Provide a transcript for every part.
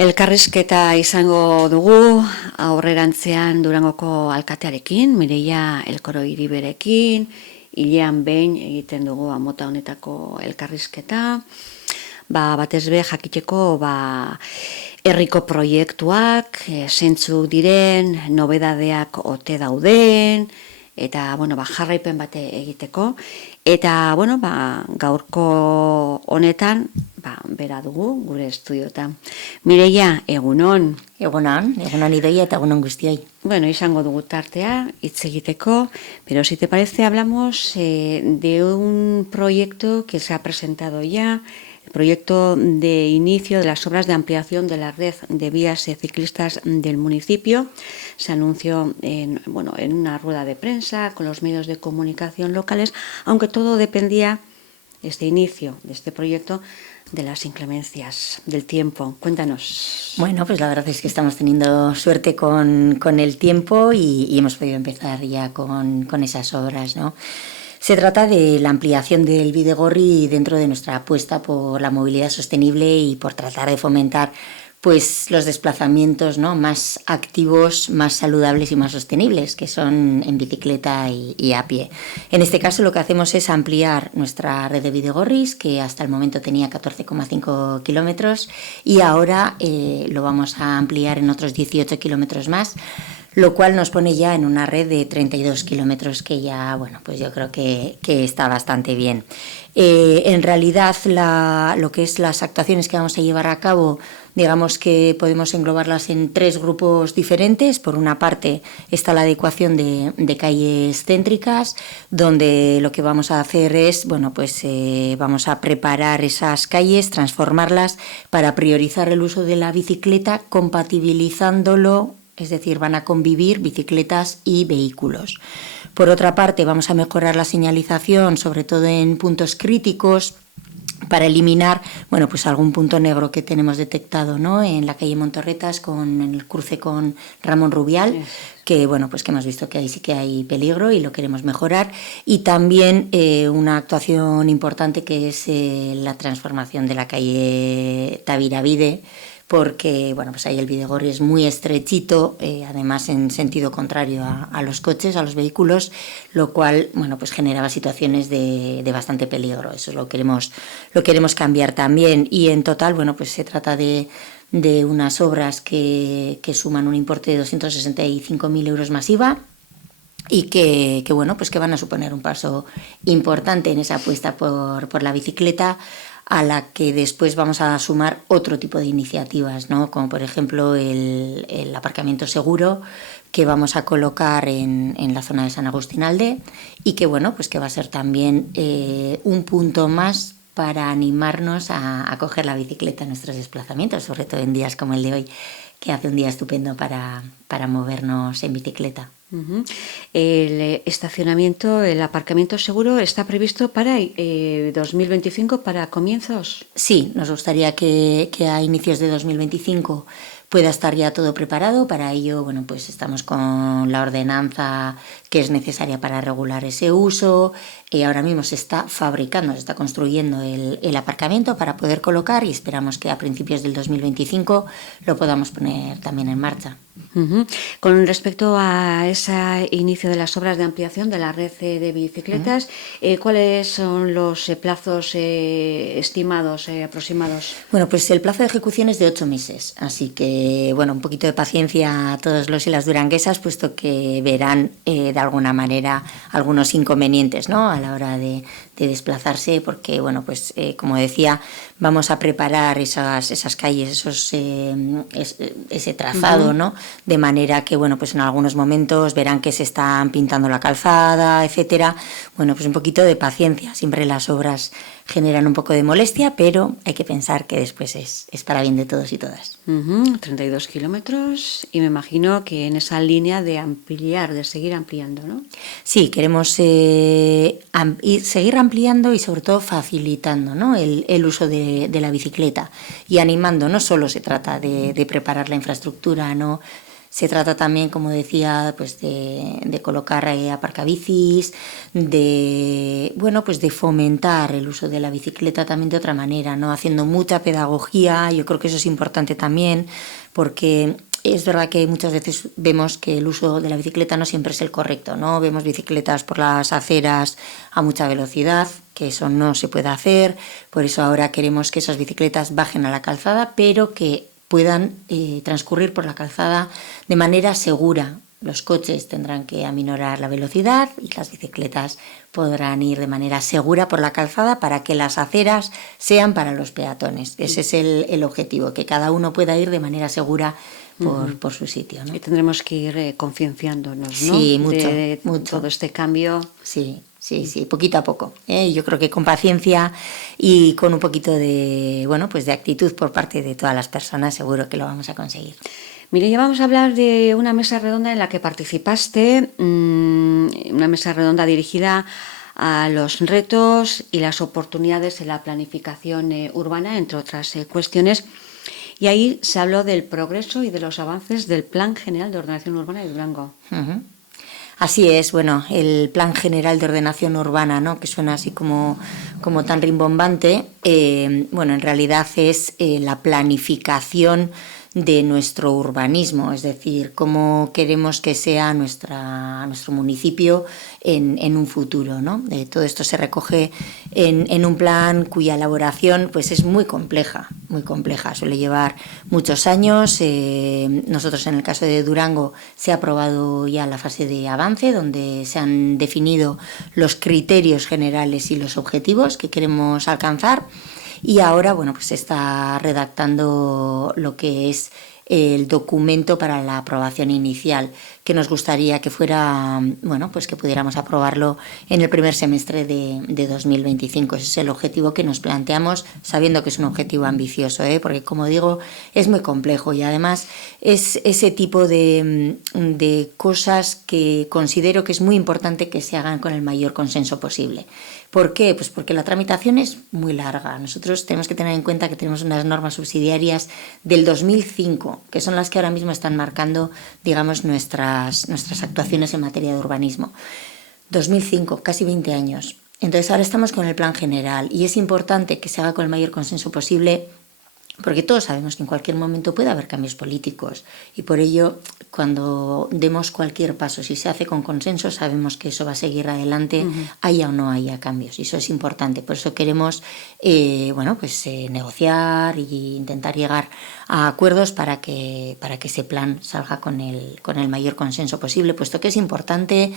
Elkarrizketa izango dugu aurrerantzean Durangoko alkatearekin, Mireia Elkoro Iriberekin, hilean behin egiten dugu mota honetako elkarrizketa. Batez be jakiteko herriko proiektuak, zeintzuk diren, nobedadeak ote dauden, eta jarraipen bate egiteko. Eta gaurko honetan bera dugu gure estudiotan. Mireia, egunon. Egunon Idoia eta egunon guztioi. Izango dugu tartea hitz egiteko, pero si te parece hablamos de un proyecto que se ha presentado ya, el proyecto de inicio de las obras de ampliación de la red de vías ciclistas del municipio. Se anunció en una rueda de prensa con los medios de comunicación locales, aunque todo dependía, este inicio de este proyecto, de las inclemencias del tiempo. Cuéntanos. Bueno, pues la verdad es que estamos teniendo suerte con el tiempo y hemos podido empezar ya con esas obras, ¿no? Se trata de la ampliación del Bidegorri dentro de nuestra apuesta por la movilidad sostenible y por tratar de fomentar pues los desplazamientos, ¿no?, más activos, más saludables y más sostenibles, que son en bicicleta y a pie. En este caso lo que hacemos es ampliar nuestra red de bidegorris, que hasta el momento tenía 14,5 kilómetros, y ahora lo vamos a ampliar en otros 18 kilómetros más, lo cual nos pone ya en una red de 32 kilómetros, que ya, pues yo creo que está bastante bien. En realidad lo que es las actuaciones que vamos a llevar a cabo, digamos que podemos englobarlas en tres grupos diferentes. Por una parte está la adecuación de calles céntricas, donde lo que vamos a hacer es, vamos a preparar esas calles, transformarlas para priorizar el uso de la bicicleta, compatibilizándolo, es decir, van a convivir bicicletas y vehículos. Por otra parte, vamos a mejorar la señalización, sobre todo en puntos críticos, para eliminar algún punto negro que tenemos detectado, ¿no?, en la calle Montorretas, en el cruce con Ramón Rubial, que que hemos visto que ahí sí que hay peligro y lo queremos mejorar. Y también una actuación importante que es la transformación de la calle Tabiravide, porque ahí el Bidegorri es muy estrechito, además en sentido contrario a los coches, a los vehículos, lo cual generaba situaciones de bastante peligro. Eso lo queremos cambiar también, y en total se trata de unas obras que suman un importe de 265.000 euros más IVA, y que van a suponer un paso importante en esa apuesta por la bicicleta, a la que después vamos a sumar otro tipo de iniciativas, ¿no?, como por ejemplo el aparcamiento seguro, que vamos a colocar en la zona de San Agustín Alde, y que que va a ser también un punto más para animarnos a coger la bicicleta en nuestros desplazamientos, sobre todo en días como el de hoy, que hace un día estupendo para movernos en bicicleta. El estacionamiento, el aparcamiento seguro está previsto para 2025, para comienzos. Sí, nos gustaría que a inicios de 2025 pueda estar ya todo preparado. Para ello, estamos con la ordenanza que es necesaria para regular ese uso. Ahora mismo se está construyendo el aparcamiento para poder colocar, y esperamos que a principios del 2025 lo podamos poner también en marcha. Con respecto a ese inicio de las obras de ampliación de la red de bicicletas, ¿cuáles son los plazos estimados, aproximados? El plazo de ejecución es de 8 meses, así que un poquito de paciencia a todos los y las duranguesas, puesto que verán de alguna manera algunos inconvenientes, ¿no?, a la hora de desplazarse, porque como decía, vamos a preparar esas calles, ese trazado, ¿no?, de manera que en algunos momentos verán que se están pintando la calzada, etcétera. Un poquito de paciencia. Siempre las obras generan un poco de molestia, pero hay que pensar que después es para bien de todos y todas. 32 kilómetros, y me imagino que en esa línea de ampliar, de seguir ampliando, ¿no? Sí, queremos seguir ampliando y sobre todo facilitando, ¿no?, el uso de la bicicleta, y animando. No solo se trata de preparar la infraestructura, ¿no?, Se trata también, como decía, pues de colocar aparcabicis, pues de fomentar el uso de la bicicleta también de otra manera, ¿no? Haciendo mucha pedagogía. Yo creo que eso es importante también, porque es verdad que muchas veces vemos que el uso de la bicicleta no siempre es el correcto, ¿no? Vemos bicicletas por las aceras a mucha velocidad, que eso no se puede hacer. Por eso ahora queremos que esas bicicletas bajen a la calzada, pero que puedan transcurrir por la calzada de manera segura. Los coches tendrán que aminorar la velocidad y las bicicletas podrán ir de manera segura por la calzada para que las aceras sean para los peatones. Ese es el objetivo, que cada uno pueda ir de manera segura por su sitio, ¿no? Y tendremos que ir concienciando,'nos, ¿no? Sí, mucho, de mucho. todo este cambio. Sí, poquito a poco. Yo creo que con paciencia y con un poquito de, pues de actitud por parte de todas las personas, seguro que lo vamos a conseguir. Mire, ya vamos a hablar de una mesa redonda en la que participaste, una mesa redonda dirigida a los retos y las oportunidades en la planificación urbana, entre otras cuestiones. Y ahí se habló del progreso y de los avances del Plan General de Ordenación Urbana de Durango. Uh-huh. Así es, el Plan General de Ordenación Urbana, ¿no? Que suena así como tan rimbombante, en realidad es la planificación de nuestro urbanismo, es decir, cómo queremos que sea nuestro municipio en un futuro, ¿no? Todo esto se recoge en un plan cuya elaboración pues es muy compleja, suele llevar muchos años. Nosotros en el caso de Durango se ha aprobado ya la fase de avance, donde se han definido los criterios generales y los objetivos que queremos alcanzar. Y ahora, pues se está redactando lo que es el documento para la aprobación inicial, que nos gustaría que fuera, pues que pudiéramos aprobarlo en el primer semestre de 2025. Ese es el objetivo que nos planteamos, sabiendo que es un objetivo ambicioso, porque, como digo, es muy complejo y además es ese tipo de cosas que considero que es muy importante que se hagan con el mayor consenso posible. ¿Por qué? Pues porque la tramitación es muy larga. Nosotros tenemos que tener en cuenta que tenemos unas normas subsidiarias del 2005, que son las que ahora mismo están marcando, digamos, nuestras actuaciones en materia de urbanismo. 2005, casi 20 años. Entonces ahora estamos con el Plan General y es importante que se haga con el mayor consenso posible, porque todos sabemos que en cualquier momento puede haber cambios políticos y por ello, cuando demos cualquier paso, si se hace con consenso, sabemos que eso va a seguir adelante, haya o no haya cambios, y eso es importante. Por eso queremos negociar e intentar llegar a acuerdos para que ese plan salga con el mayor consenso posible, puesto que es importante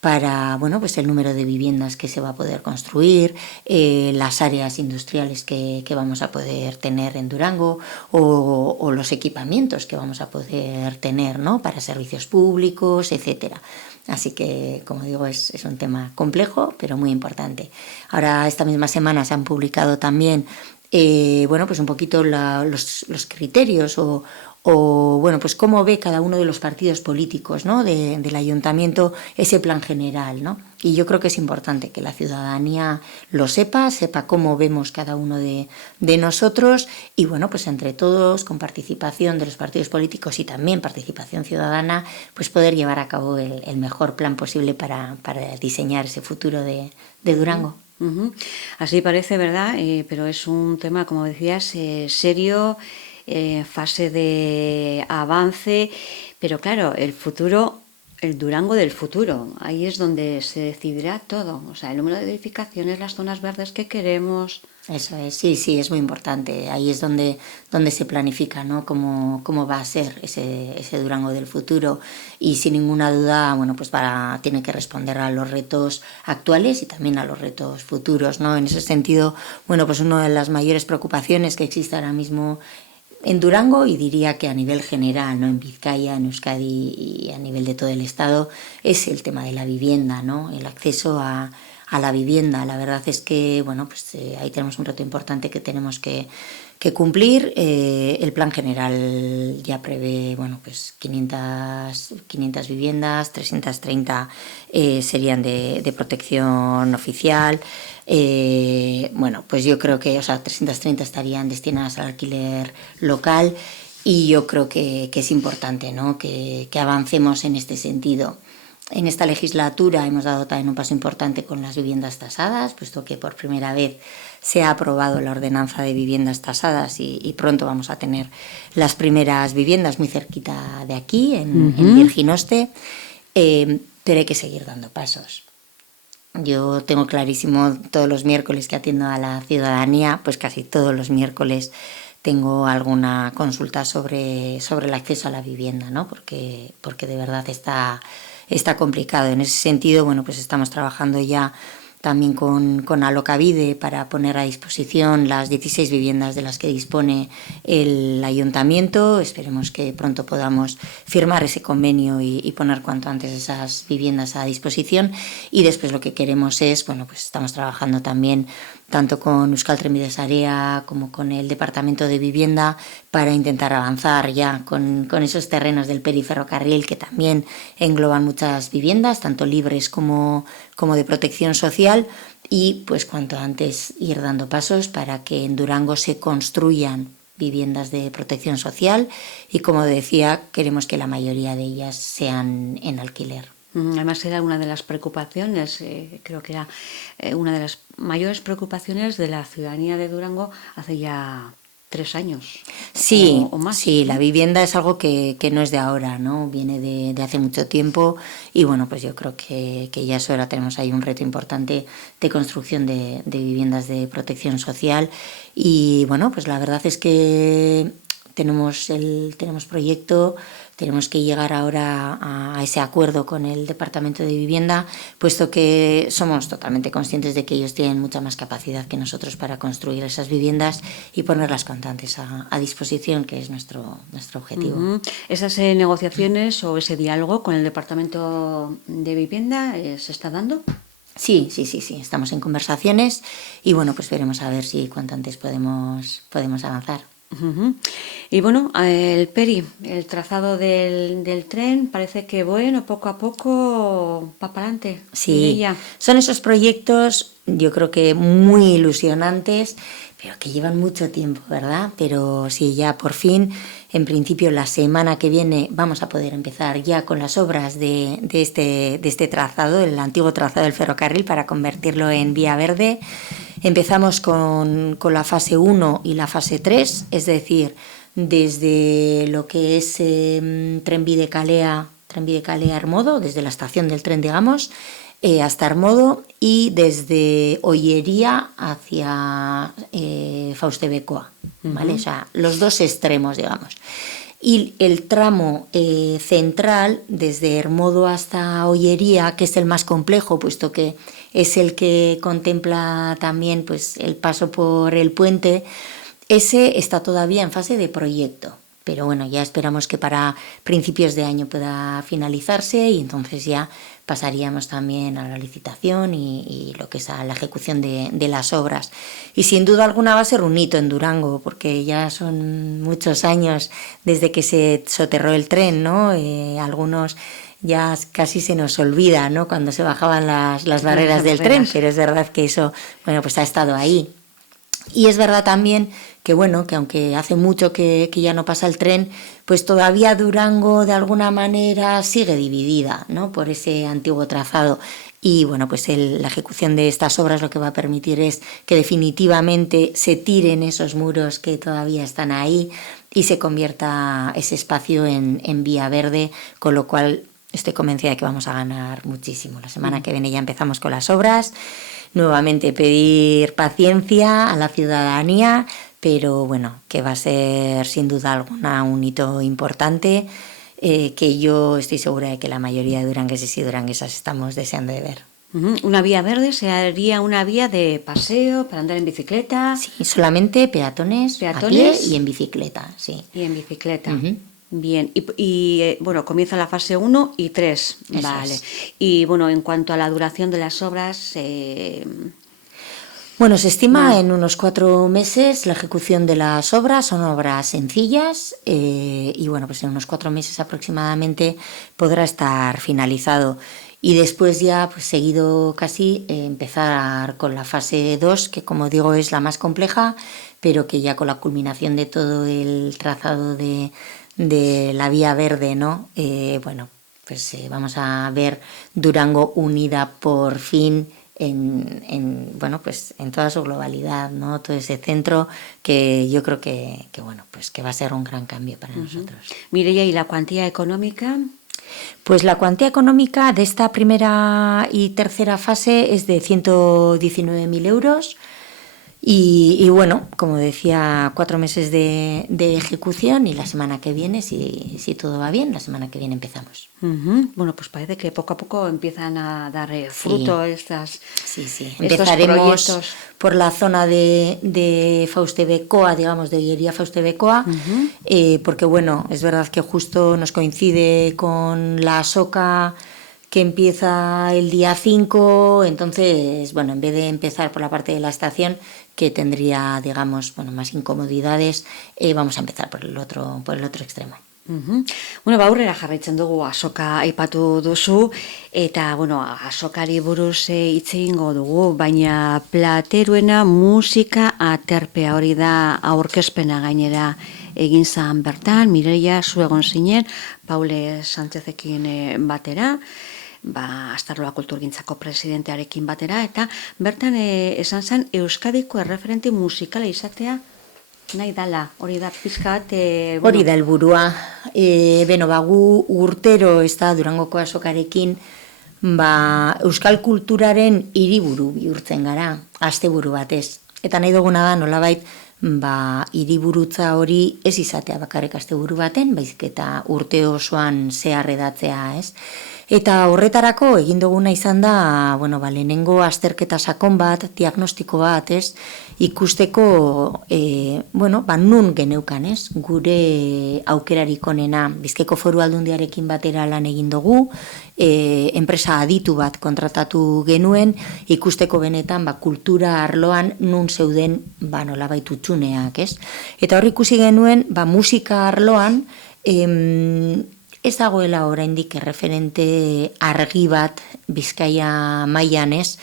para el número de viviendas que se va a poder construir, las áreas industriales que vamos a poder tener en Durango o los equipamientos que vamos a poder tener, ¿no? Para servicios públicos, etcétera. Así que, como digo, es un tema complejo, pero muy importante. Ahora, esta misma semana se han publicado también un poquito los criterios o cómo ve cada uno de los partidos políticos, ¿no? del ayuntamiento ese plan general, ¿no? Y yo creo que es importante que la ciudadanía lo sepa cómo vemos cada uno de nosotros y entre todos, con participación de los partidos políticos y también participación ciudadana, pues poder llevar a cabo el mejor plan posible para diseñar ese futuro de Durango. Uh-huh. Así parece, ¿verdad? Pero es un tema, como decías, serio, fase de avance, pero claro, el futuro, el Durango del futuro, ahí es donde se decidirá todo, o sea, el número de edificaciones, las zonas verdes que queremos. Eso es, sí, es muy importante. Ahí es donde se planifica, ¿no? Cómo va a ser ese Durango del futuro. Y sin ninguna duda, tiene que responder a los retos actuales y también a los retos futuros, ¿no? En ese sentido, una de las mayores preocupaciones que existe ahora mismo en Durango, y diría que a nivel general, ¿no? En Vizcaya, en Euskadi y a nivel de todo el estado, es el tema de la vivienda, ¿no? El acceso a la vivienda. La verdad es que ahí tenemos un reto importante que tenemos que cumplir. El plan general ya prevé 500 viviendas, 330 serían de protección oficial. Yo creo que 330 estarían destinadas al alquiler local. y yo creo que es importante, ¿no?, que avancemos en este sentido. En esta legislatura hemos dado también un paso importante con las viviendas tasadas, puesto que por primera vez se ha aprobado la ordenanza de viviendas tasadas y pronto vamos a tener las primeras viviendas muy cerquita de aquí, en Virginoste, pero hay que seguir dando pasos. Yo tengo clarísimo todos los miércoles que atiendo a la ciudadanía, pues casi todos los miércoles tengo alguna consulta sobre el acceso a la vivienda, ¿no? Porque de verdad está complicado. En ese sentido, bueno, pues estamos trabajando ya también con Alokabide para poner a disposición las 16 viviendas de las que dispone el ayuntamiento. Esperemos que pronto podamos firmar ese convenio y poner cuanto antes esas viviendas a disposición. Y después lo que queremos es, bueno, pues estamos trabajando también tanto con Euskal Trenbide Sarea como con el Departamento de Vivienda para intentar avanzar ya con esos terrenos del periferrocarril que también engloban muchas viviendas, tanto libres como de protección social, y pues cuanto antes ir dando pasos para que en Durango se construyan viviendas de protección social y, como decía, queremos que la mayoría de ellas sean en alquiler. Además era una de las preocupaciones, creo que era una de las mayores preocupaciones de la ciudadanía de Durango hace ya 3 años. Sí, o más. Sí, la vivienda es algo que no es de ahora, ¿no? Viene de hace mucho tiempo y bueno, pues yo creo que ya es hora. Tenemos ahí un reto importante de construcción de viviendas de protección social y bueno, pues la verdad es que tenemos proyecto. Tenemos que llegar ahora a ese acuerdo con el Departamento de Vivienda, puesto que somos totalmente conscientes de que ellos tienen mucha más capacidad que nosotros para construir esas viviendas y ponerlas cuanto antes a disposición, que es nuestro objetivo. ¿Esas negociaciones o ese diálogo con el Departamento de Vivienda se está dando? Sí, estamos en conversaciones y bueno, pues veremos a ver si cuanto antes podemos avanzar. Y bueno, el trazado del tren, parece que bueno, poco a poco va para adelante. Sí, son esos proyectos, yo creo que muy ilusionantes, pero que llevan mucho tiempo, ¿verdad? Pero sí, ya por fin, en principio la semana que viene vamos a poder empezar ya con las obras de este trazado, el antiguo trazado del ferrocarril, para convertirlo en vía verde. Empezamos con la fase 1 y la fase 3, es decir, desde lo que es Trenbide Kalea Armodo, desde la estación del tren, digamos, hasta Armodo, y desde Ollería hacia Faustebecoa, ¿vale? O sea, los dos extremos, digamos. Y el tramo central, desde Armodo hasta Ollería, que es el más complejo, puesto que es el que contempla también pues el paso por el puente, ese está todavía en fase de proyecto. Pero bueno, ya esperamos que para principios de año pueda finalizarse y entonces ya pasaríamos también a la licitación y lo que es a la ejecución de las obras. Y sin duda alguna va a ser un hito en Durango, porque ya son muchos años desde que se soterró el tren, ¿no? Algunos ya casi se nos olvida, ¿no?, cuando se bajaban las barreras del tren, pero es verdad que eso, bueno, pues ha estado ahí. Y es verdad también que bueno, que aunque hace mucho que ya no pasa el tren, pues todavía Durango de alguna manera sigue dividida, ¿no?, por ese antiguo trazado. Y bueno, pues la ejecución de estas obras lo que va a permitir es que definitivamente se tiren esos muros que todavía están ahí y se convierta ese espacio en vía verde, con lo cual estoy convencida de que vamos a ganar muchísimo. La semana que viene ya empezamos con las obras. Nuevamente pedir paciencia a la ciudadanía, pero bueno, que va a ser sin duda alguna un hito importante que yo estoy segura de que la mayoría de durangueses y duranguesas estamos deseando de ver. ¿Una vía verde sería una vía de paseo para andar en bicicleta? Sí, solamente peatones a pie y en bicicleta, sí. Y en bicicleta. Bien, y bueno, comienza la fase 1 y 3, vale. Es. Y bueno, en cuanto a la duración de las obras... Bueno, se estima en unos 4 meses la ejecución de las obras. Son obras sencillas y bueno, pues en unos 4 meses aproximadamente podrá estar finalizado. y después ya, pues seguido casi, empezar con la fase 2, que como digo es la más compleja, pero que ya con la culminación de todo el trazado de la vía verde, ¿no? Bueno, pues vamos a ver Durango unida por fin bueno, pues en toda su globalidad, ¿no? Todo ese centro que yo creo que bueno, pues que va a ser un gran cambio para nosotros. Mireia, ¿y la cuantía económica? Pues la cuantía económica de esta primera y tercera fase es de 119.000 euros. Y bueno, como decía, 4 meses de ejecución y la semana que viene, si todo va bien, la semana que viene empezamos. Bueno, pues parece que poco a poco empiezan a dar fruto Sí. estos Empezaremos proyectos. por la zona de Fauste-Becoa, digamos, de Higuería Fauste-Becoa, porque bueno, es verdad que justo nos coincide con la SOCA que empieza el día 5, entonces, bueno, en vez de empezar por la parte de la estación, que tendría, digamos, bueno, más incomodidades, vamos a empezar por el otro extremo. Bueno, aurrera jarraitzen dugu azoka aipatu duzu, eta, bueno, azokari buruz hitz egingo dugu, baina Plateruena musika aterpea hori da aurkezpena gainera egin zan bertan, Mireia zu egon zinen, Paule Sánchezekin batera, Astarloa Kulturgintzako presidentearekin batera, eta bertan esan zen Euskadiko erreferente musikala izatea nahi dala, hori da pizka bat... Hori da helburua. Gu urtero ez da Durangoko azokarekin euskal kulturaren hiriburu bihurtzen gara, asteburu batez. Eta nahi duguna da nolabait hiriburutza hori ez izatea bakarrik asteburu baten, baizik eta urte osoan zehar edatzea, ez? Eta horretarako egin duguna izan da, bueno, lehenengo azterketa sakon bat, diagnostiko bat, ez? Ikusteko, bueno, nun geneukan, ez? Gure aukerarik onena, Bizkaiko Foru Aldundiarekin batera lan egin dugu, enpresa aditu bat kontratatu genuen, ikusteko benetan, kultura arloan nun zeuden, nolabait utxuneak, ez? Eta hor ikusi genuen, musika arloan, ez dagoela oraindik erreferente argi bat Bizkaia mailan, ez?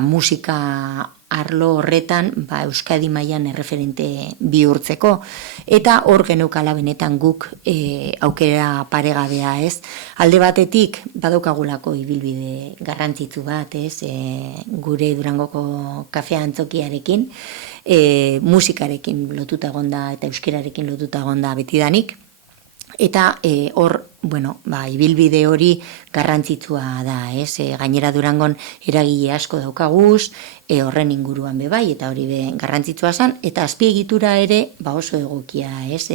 Musika arlo horretan Euskadi mailan erreferente bihurtzeko. Eta hor geneukala benetan guk aukera paregabea, ez? Alde batetik badaukagulako ibilbide garrantzitsu bat, ez? Gure Durangoko kafea antzokiarekin, musikarekin lotuta egonda eta euskerarekin lotuta egonda betidanik. Eta hor, ibilbide hori garrantzitsua da, ez? Gainera Durangon eragile asko daukaguz, horren inguruan bai, eta hori garrantzitsua zen, eta azpiegitura ere oso egokia, ez?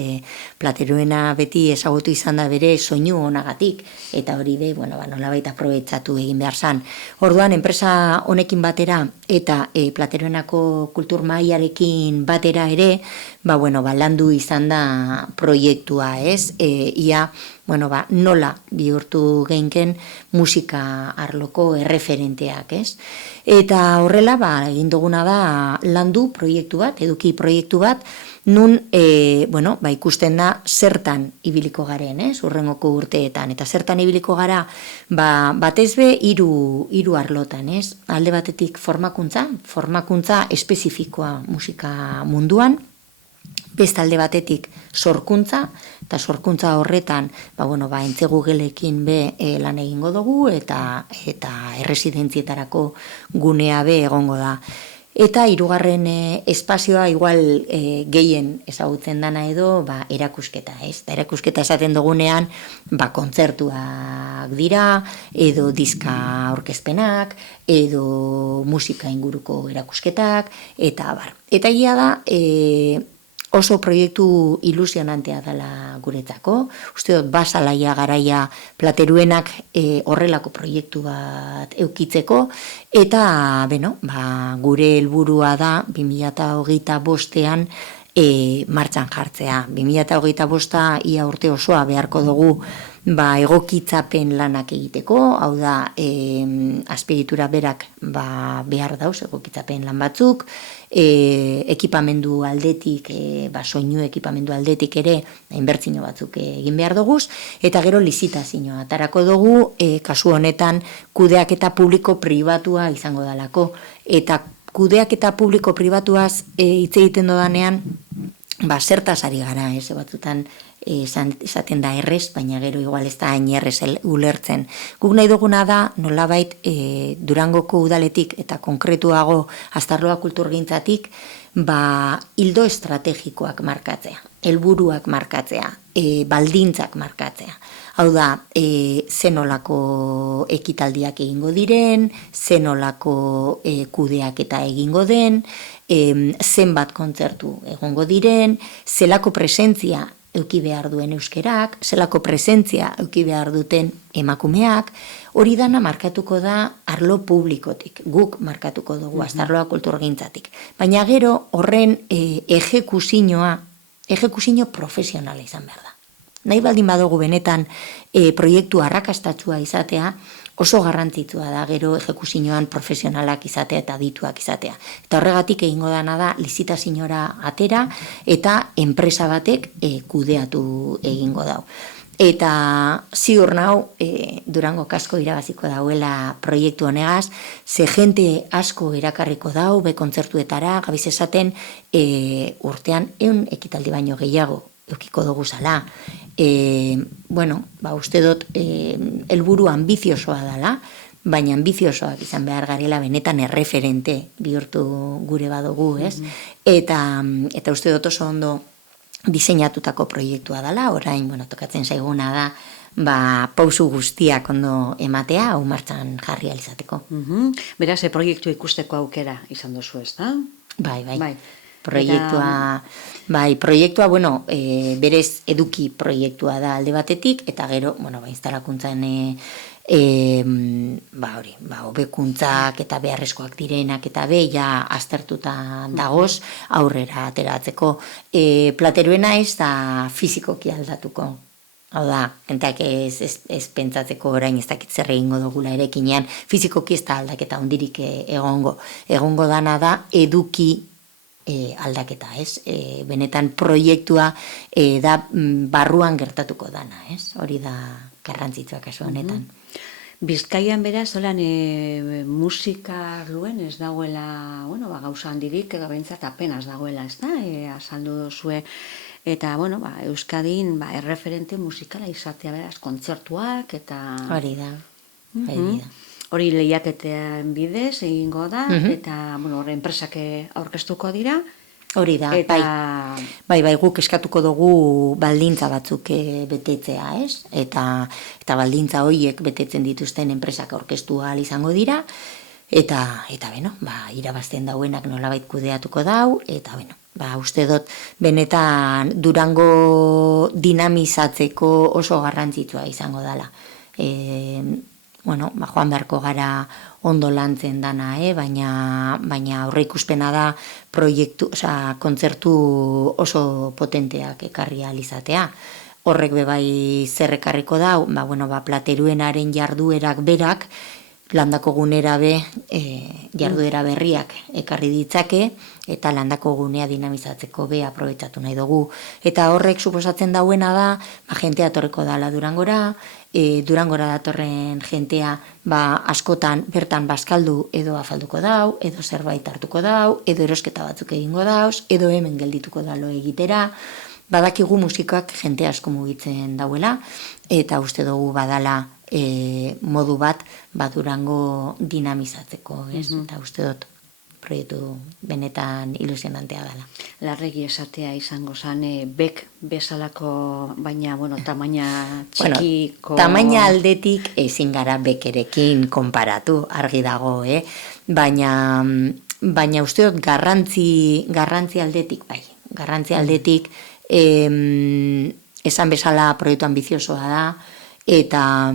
Plateruena beti ezagutu izan da bere soinu honagatik, eta hori nolabait aprobetxatu egin behar zen. Orduan, enpresa honekin batera eta Plateruenako kultur mahaiarekin batera ere, landu izan da proiektua, ez? Ia, nola bihurtu geinken musika arloko erreferenteak, ez? Eta horrela, egin duguna da landu proiektu bat, eduki proiektu bat, nun, ikusten da zertan ibiliko garen, ez? Hurrengoko urteetan. Eta zertan ibiliko gara, batez be, hiru arlotan, ez? Alde batetik formakuntza espezifikoa musika munduan, beste alde batetik sorkuntza, eta sorkuntza horretan, entzegu gelekin lan egingo dugu, eta erresidentzietarako gunea egongo da. Eta hirugarren espazioa igual gehien ezagutzen dana edo erakusketa, ez? Eta erakusketa esaten dugunean, kontzertuak dira, edo diska aurkezpenak, edo musika inguruko erakusketak, eta bar. Eta egia da, oso proiektu ilusionantea dela guretzako. Uste dut, basalaia garaia Plateruenak horrelako proiektu bat eukitzeko, eta, gure helburua da 2025an martxan jartzea. 2025a ia urte osoa beharko dugu egokitzapen lanak egiteko, hau da, azpiegitura berak behar dauz egokitzapen lan batzuk, ekipamendu aldetik, soinu ekipamendu aldetik ere, inbertsio batzuk egin behar duguz, eta gero lizitazioa atarako dugu, kasu honetan kudeaketa publiko-pribatua izango dalako, eta kudeaketa publiko-pribatuaz hitz egiten dodanean, zertaz ari gara, batzutan esaten da errez, baina gero igual ez da hain errez ulertzen. Guk nahi duguna da, nolabait Durangoko udaletik eta konkretuago Astarloa kulturgintzatik, hildo estrategikoak markatzea, helburuak markatzea, baldintzak markatzea. Hau da, zenolako ekitaldiak egingo diren, zenolako kudeaketa egingo den, zenbat kontzertu egongo diren, zelako presentzia eduki behar duen euskerak, zelako presentzia eduki behar duten emakumeak, hori dana markatuko da arlo publikotik, guk markatuko dugu Astarloa kulturgintzatik. Baina gero horren ejekuzio profesionala izan behar da. Nahi baldin badugu benetan proiektu arrakastatsua izatea, oso garrantzitsua da gero ejekuzioan profesionalak izatea eta adituak izatea. Eta horregatik egingo dana da lizitaziora atera eta enpresa batek kudeatu egingo dau. Eta ziur nau, Durango asko irabaziko dauela proiektu honegaz, ze jente asko erakarriko dau, kontzertuetara, gabiz esaten, urtean 100 ekitaldi baino gehiago eukiko dugu zala. Uste dut, helburu ambiziosoa dela, baina ambiziosoak izan behar garela benetan erreferente bihurtu gure badugu, ez? Eta uste dut oso ondo diseinatutako proiektua dela, orain, tokatzen zaiguna da, pausu guztiak ondo ematea, hau martxan jarri alizateko. Beraz, proiektu ikusteko aukera izan dozu, ez da? Bai. Proiektua, berez eduki proiektua da alde batetik, eta gero, instalakuntzan hobekuntzak eta beharrezkoak direnak eta ja aztertuta dagoz aurrera ateratzeko. Plateruena ez da fizikoki aldatuko. Hau da, entak ez pentsatzeko orain ez dakit zer egingo dugula erekinean, fizikoki ez da aldaketa hondirik egongo. Egongo dana da eduki aldaketa, ez? Benetan proiektua da barruan gertatuko dana, ez? Hori da garrantzitsua kasu honetan. Bizkaian beraz, holan musika arluen ez dagoela, gauza handirik edo behintzat apenas dagoela, ez da? Azaldu duzue, eta, Euskadin erreferente musikala izatea beraz, kontzertuak eta... Hori da. Hori lehiaketean bidez egingo da, eta horre enpresak aurkeztuko dira. Hori da, bai, guk eskatuko dugu baldintza batzuk betetzea, ez? Eta baldintza horiek betetzen dituzten enpresak aurkeztu ahal izango dira, eta irabazten dauenak nolabait kudeatuko dau, eta uste dut benetan Durango dinamizatzeko oso garrantzitsua izango dela. Joan beharko gara ondo lantzen dana, baina aurreikuspena da kontzertu oso potenteak ekarri ahal izatea. Horrek bebai zer ekarriko da, plateruenaren jarduerak berak, landako gunera jarduera berriak ekarri ditzake, eta landako gunea dinamizatzeko aprobetxatu nahi dugu. Eta horrek suposatzen dauena da, jentea atorreko dala Durangora, Durangora datorren jentea askotan bertan bazkaldu edo afalduko dau, edo zerbait hartuko dau, edo erosketa batzuk egingo dauz, edo hemen geldituko dalo egitera. Badakigu musikak jente asko mugitzen dauela, eta uste dugu badala modu bat Durango dinamizatzeko, ez? Eta uste dut proiektu benetan ilusionantea dela. Larregi esatea izango zan, bek bezalako, baina, tamaina txikiko... Tamaina aldetik ezin gara bekerekin konparatu, argi dago, baina uste dut garrantzi aldetik, garrantzi aldetik esan bezala proiektu ambiziosoa da, eta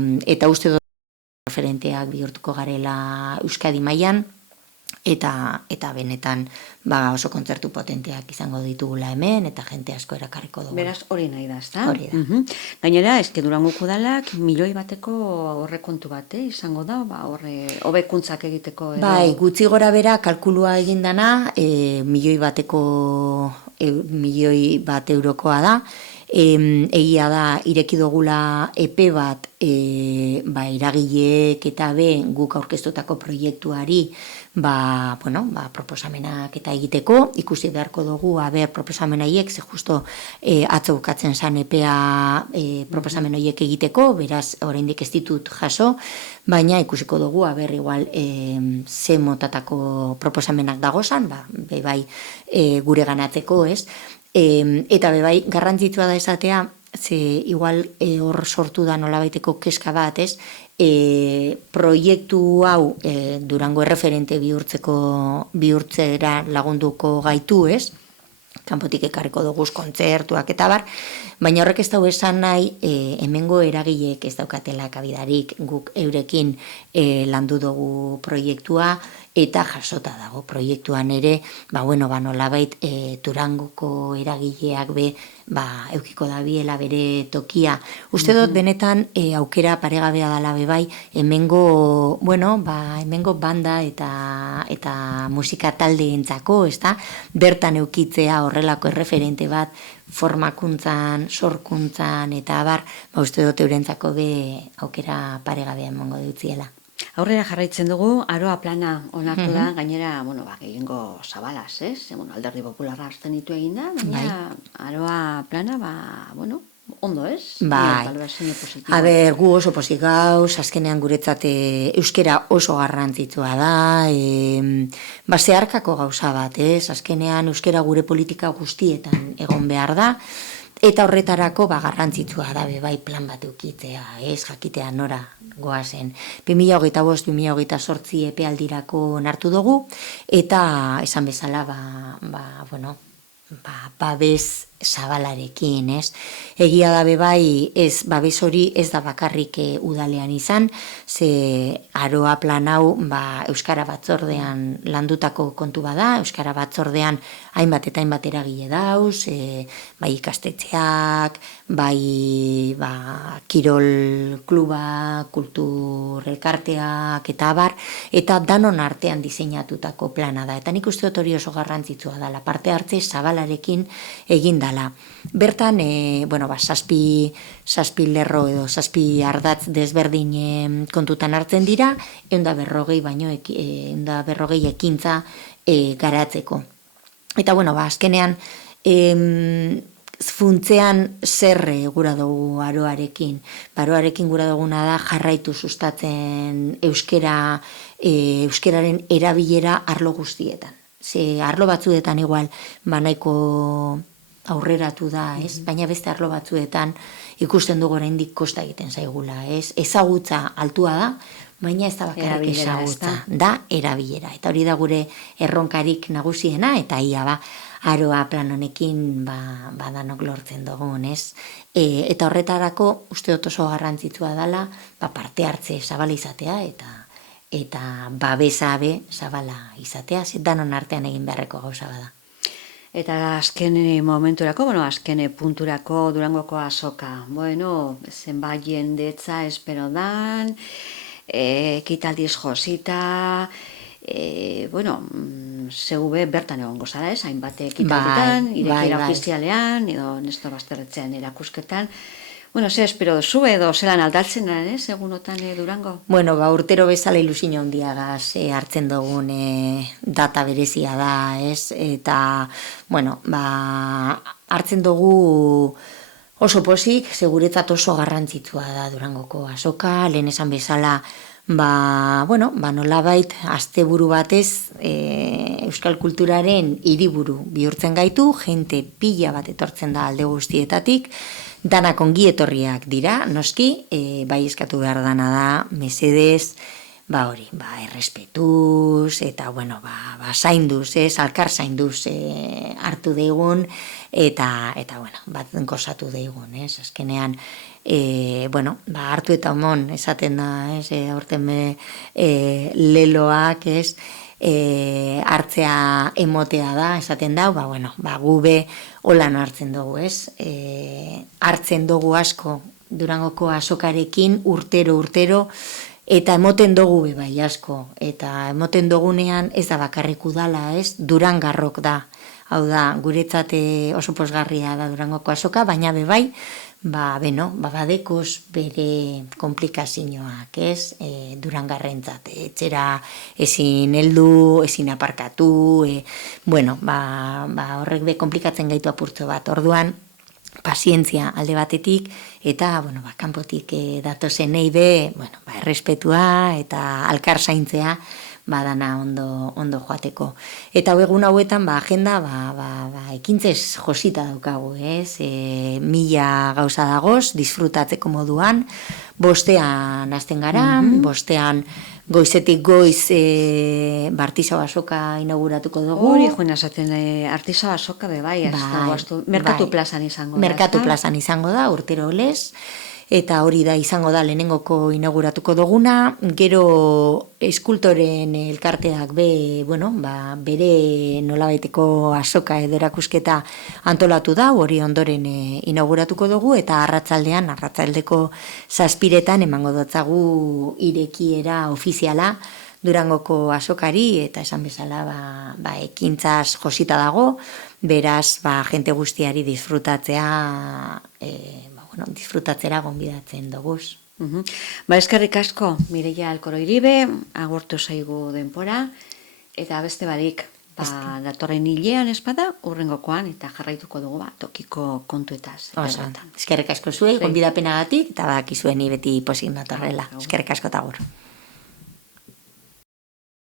uste dut referenteak bihurtuko garela Euskadi mailan, eta benetan oso kontzertu potenteak izango ditugula hemen, eta jente asko erakarriko dugu. Beraz, hori nahi da, ezta? Hori da. Gainera, Durango udalak 1.000.000 bateko aurrekontu bat izango da, hobekuntzak egiteko. Bai, gutxi gora bera kalkulua egindana, 1.000.000 bateko 1.000.000 bat eurokoa da. Egia da, ireki dugula epe bat eragileek eta guk aurkeztutako proiektuari proposamenak eta egiteko, ikusi beharko dugu proposamen horiek, ze justo atzo bukatzen zan epea proposamen horiek egiteko, beraz oraindik ez ditut jaso, baina ikusiko dugu igual ze motatako proposamenak dagozan, bai gure ganatzeko, ez? Eta bai garrantzitsua da esatea, ze igual hor sortu da nolabaiteko keska bat, ez? Proiektu hau Durango erreferente bihurtzera lagunduko gaitu, ez? Kanpotik ekarriko dugu kontzertuak eta bar, baina horrek ez dago esan nahi hemengo eragileek ez daukatela kabidarik, guk eurekin landu dugu proiektua, eta jasota dago proiektuan ere, nolabait Durangoko eragileak eukiko dabiela bere tokia. Uste dut benetan aukera paregabea dala bai, hemengo banda eta musika taldeentzako, ezta? Bertan eukitzea horrelako erreferente bat formakuntzan, sorkuntzan eta bar, uste dut eurentzako aukera paregabea emango dutziela. Aurrera jarraitzen dugu, Aroa plana onartu da, gainera, gehiengo zabalaz, ez? Alderdi Popularra hartzen ditu egin da, baina Aroa plana, ondo, ez? Bai. Gu oso pozik gauz, azkenean guretzat euskera oso garrantzitsua da, zeharkako gauza bat, ez? Azkenean euskera gure politika guztietan egon behar da, eta horretarako garrantzitsua da bai plan bat eukitzea, ez? Jakitea nora goazen. 2025-2028 epealdirako onartu dugu, eta esan bezala, babes zabalarekin, ez? Egia da bai, babes hori ez da bakarrik udalean izan, ze Aroa plan hau Euskara Batzordean landutako kontu bada, Euskara Batzordean hainbat eta hainbat eragile dauz, bai ikastetxeak, bai kirol kluba, kultur elkarteak eta abar, eta danon artean diseinatutako plana da. Eta nik uste dut hori oso garrantzitsua dela, parte hartze zabalarekin egin dala. Bertan, zazpi lerro edo zazpi ardatz desberdin kontutan hartzen dira, 140 ekintza garatzeko. Eta, azkenean, funtzean zer gura dugu Aroarekin. Aroarekin gura duguna da jarraitu sustatzen euskeraren erabilera arlo guztietan. Ze arlo batzuetan igual nahiko aurreratu da, ez? Baina beste arlo batzuetan ikusten dugu oraindik kosta egiten zaigula, ez? Ezagutza altua da, baina ez da bakarrik ezagutza, da erabilera. Eta hori da gure erronkarik nagusiena, eta ia Aroa plan honekin danok lortzen dugun, ez? Eta horretarako uste dut oso garrantzitsua dela parte hartze zabala izatea eta babesabe zabala izatea, danon artean egin beharreko gauza bada. Eta azken momenturako, azken punturako Durangoko azoka. Zenbat jendetza espero dan, ekitaldiz josita, ZV bertan egongo zara, ez? Hainbat ekitalditan, irekiera ofizialean, edo Nestor Basterretxean erakusketan. Ze espero duzu edo zelan aldatzen da, ez? Egunotan Durango? Urtero bezala ilusio handiagaz hartzen dugun data berezia da, ez? Eta, hartzen dugu oso pozik, seguretzat oso garrantzitsua da Durangoko azoka, lehen esan bezala, nolabait, asteburu batez euskal kulturaren hiriburu bihurtzen gaitu, jente pila bat etortzen da alde guztietatik, danak ongi etorriak dira, noski, bai eskatu behar dana da, mesedez, errespetuz, eta, zainduz, alkar zainduz hartu deigun, eta, bat gozatu deigun, azkenean, hartu eta omon, esaten da, aurten leloak, hartzea emotea da, esaten da, gube holan hartzen dugu, ez? Hartzen dugu asko Durangoko azokarekin urtero, eta emoten dugu bai asko, eta emoten dugunean ez da bakarrik udala, ez? Durangarrok da, hau da, guretzat oso posgarria da Durangoko azoka, baina bai, badekoz bere komplikazioak, ez? Durangarrentzat, etxera ezin heldu, ezin aparkatu, horrek be komplikatzen gaitu apurtxo bat, orduan, pazientzia alde batetik, eta, kanpotik datozen nahi be, errespetua eta alkar zaintzea, badana ondo joateko. Eta egun hauetan, agenda, ekintzez josita daukagu, ez? 1000 gauza dagoz, disfrutatzeko moduan, bostean hasten gara, bostean goizetik goiz Artisau azoka inauguratuko dugu. Hori joan esaten Artisau azoka bai, Merkatu plazan izango da. Merkatu plazan izango da, urtero lez, eta hori da izango da lehenengoko inauguratuko duguna, gero eskultoren elkarteak bere nolabaiteko azoka edo erakusketa antolatu da, hori ondoren inauguratuko dugu, eta arratsaldeko 7:00 emango dotzagu irekiera ofiziala Durangoko azokari, eta esan bezala ekintzaz josita dago, beraz jente guztiari disfrutatzea disfrutatzera gonbidatzen doguz. Eskerrik asko, Mireia Alkoro Iribe, agortu zaigu denpora, eta beste barik, datorren hilean espada, urrengokoan, eta jarraituko dugu tokiko kontuetaz. Eskerrik asko zuei, gonbidapenagatik, eta bakizueni beti posik natorrela. Eskerrik asko eta agur.